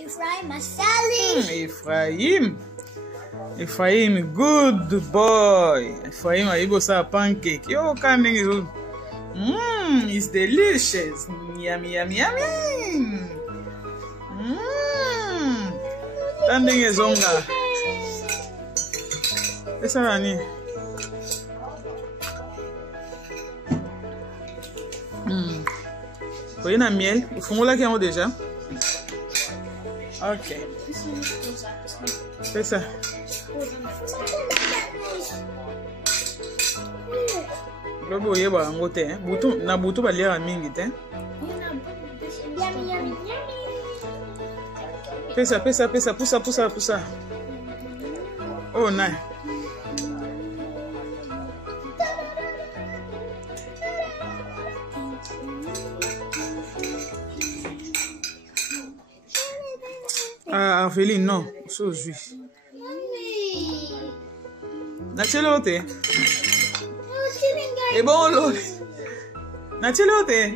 Ephraim Asali. Ephraim, good boy. Ephraim, I go say pancake. Yo, coming is it's delicious. Yummy, yummy, yummy. Standing is onga. Esa rani. Foi na miel. O fumo lá que é déjà. Ok. Essa. Lobo yeba ngote. Butu na butu balia mingi te. Pesa, pusa. Oh, nice. Ah, Aveline, non. So juif. Nachelote. E bon lo. Nachelote.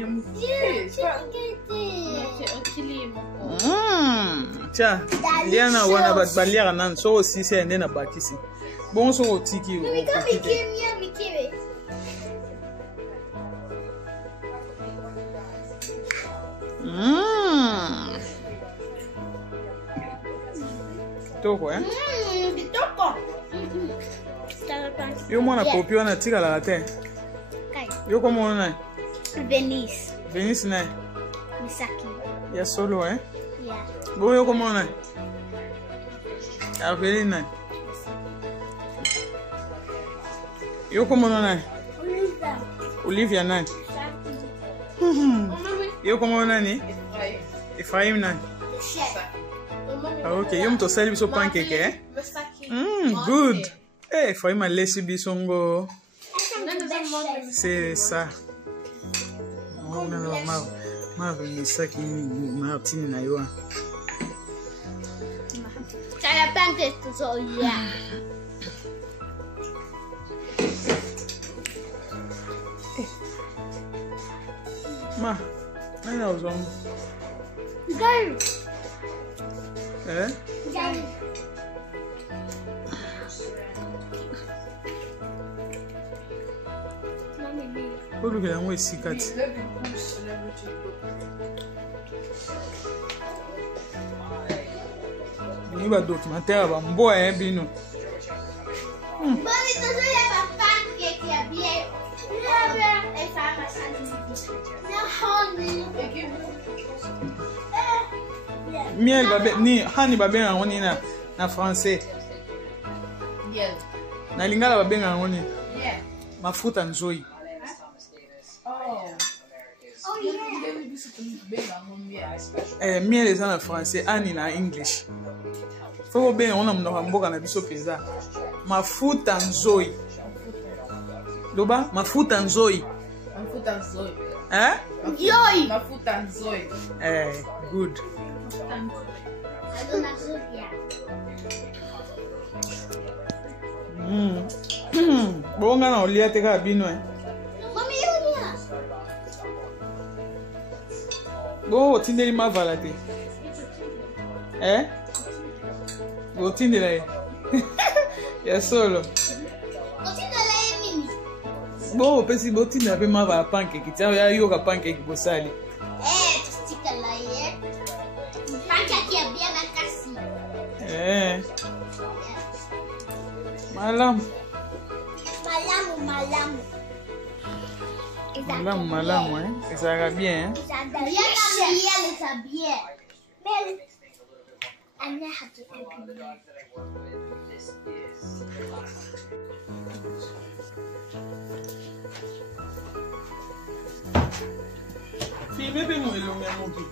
Tia, Liana wana balia nan so si se ende na bakisi. Bon so tiki o. Toko Toko. Yo mwana popi wana tika la te. Yo komo na? Venice na. Misaki. Ya solo Yeah. Bo yo komo na? Aveline. Yo komo na? Olivia na. Yo komo na ni? Ephraim na. Okay, yo mto sali biso pancake eh? Good. Ephraim a lesi bisongo. C'est ça. On a ma Misaki Martine na yo. Saya pancake so yeah. Ma, nani uzongo? Girl. Look at that way, see cat. You got documentaire about boy, Bino. Miel babe ni hani babe ngoni na français. Miel. Na lingala babe ngoni. Yeah. Mafuta nzoi. Miel est en français, Annie na English. Faut bien on a mboka na biso peza. Mafuta nzoi. Loba, mafuta nzoi. Mafuta nzoi. Hein? Yoi. Mafuta nzoi. Good. Bonga na olia te ka bino Mami yonia. Bo tindeli mavala te. Bo tindela ya solo. Otindela mimi. Bo pesi bo tindela pe mavala pancake ti ya yoka pancake bo sali. Tostikala ye. Pancake ya bia na kasi. Malam. Malamu, ça va bien, hein? Ça bien. Mais Anna had to open it. Fille, bébé, mon élo, mon tout.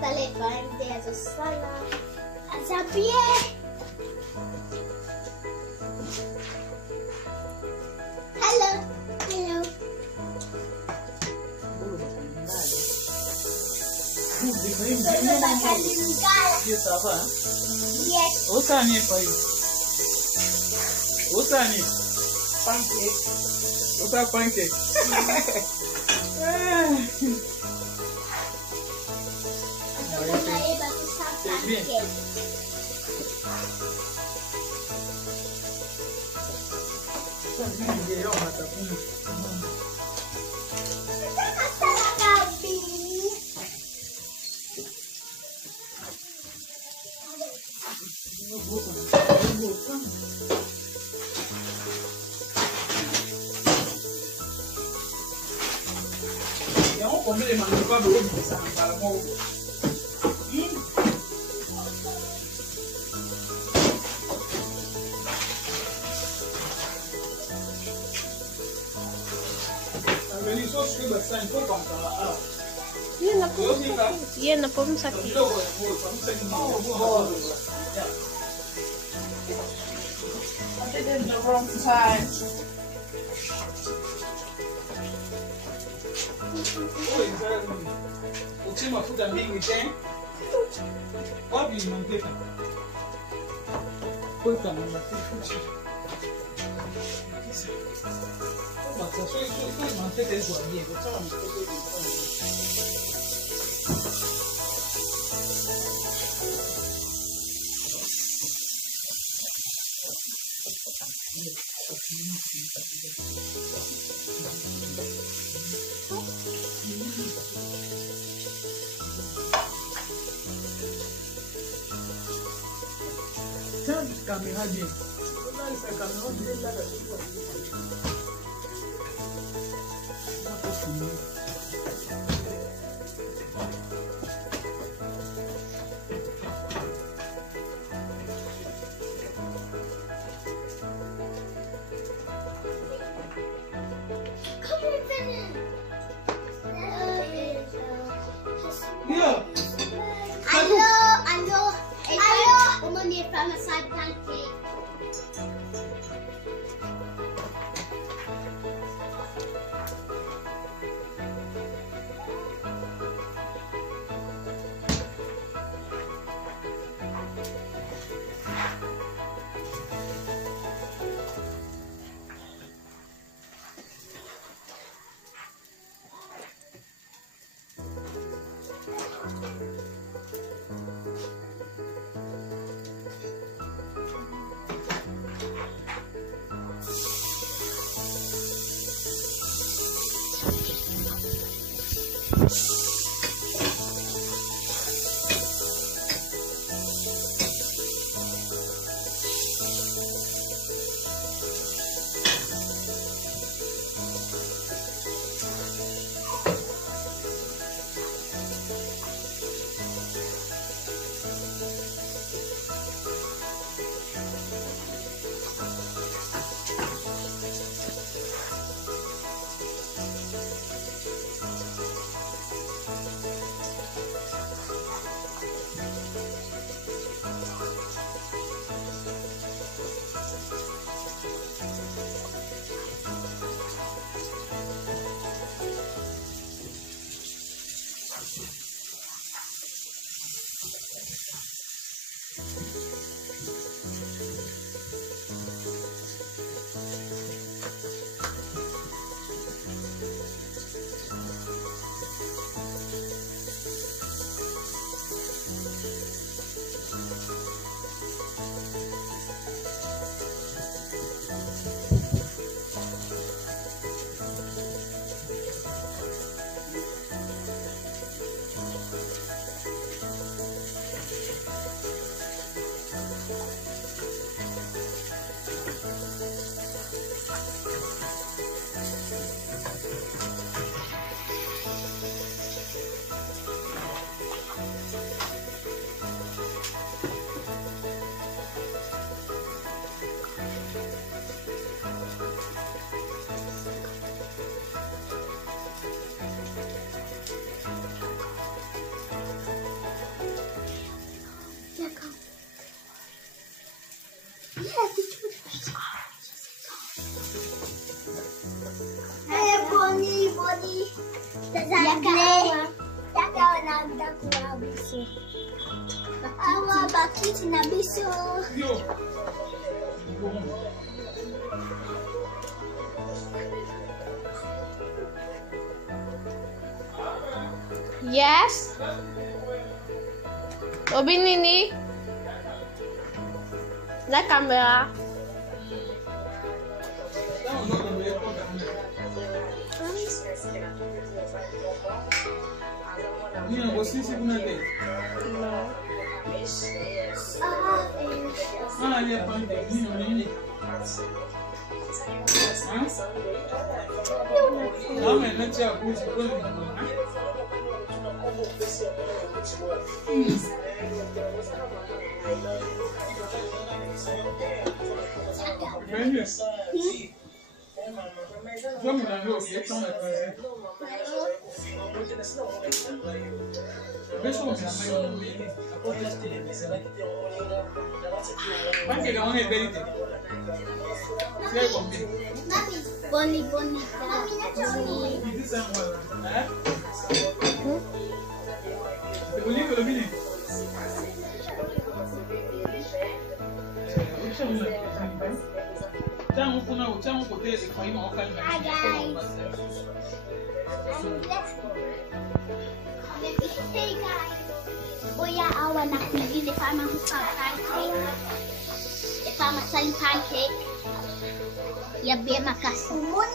Dale, there's a salad. Ça bien. Hello. Ça va, hein? Yes. Où ça n'est pas? Où ça n'est? Pancake. Où ça pancake? C'est bien. Iya, na pom sakit. I did it in the wrong time. Uchi mafuta mingi tena. Wapi manteca? Kuweka na mafuta. Basta sio manteca hizo hapo. Kutana mtoto hizo. Caméra bien. Yeah. Hello. Umani from a side pancake. Awa bakit na biso. Yes. Obi Nini. La camera. Nina, você se não tem? No. Ah, ele é pandeiro. Nina. Não, mas não tinha curso. Vamos lá ver o que estão na coisa. Deixa eu ver a mãe no meio. Vai pegar uma rebelde. Você vai comer. Boni. Isso é uma. Né? O livro do menino. Deixa eu ver. C'è un potere che poi non fa il Boya awa na kundi le fama hupa pancake. Le fama sali pancake. Ya be makasumun.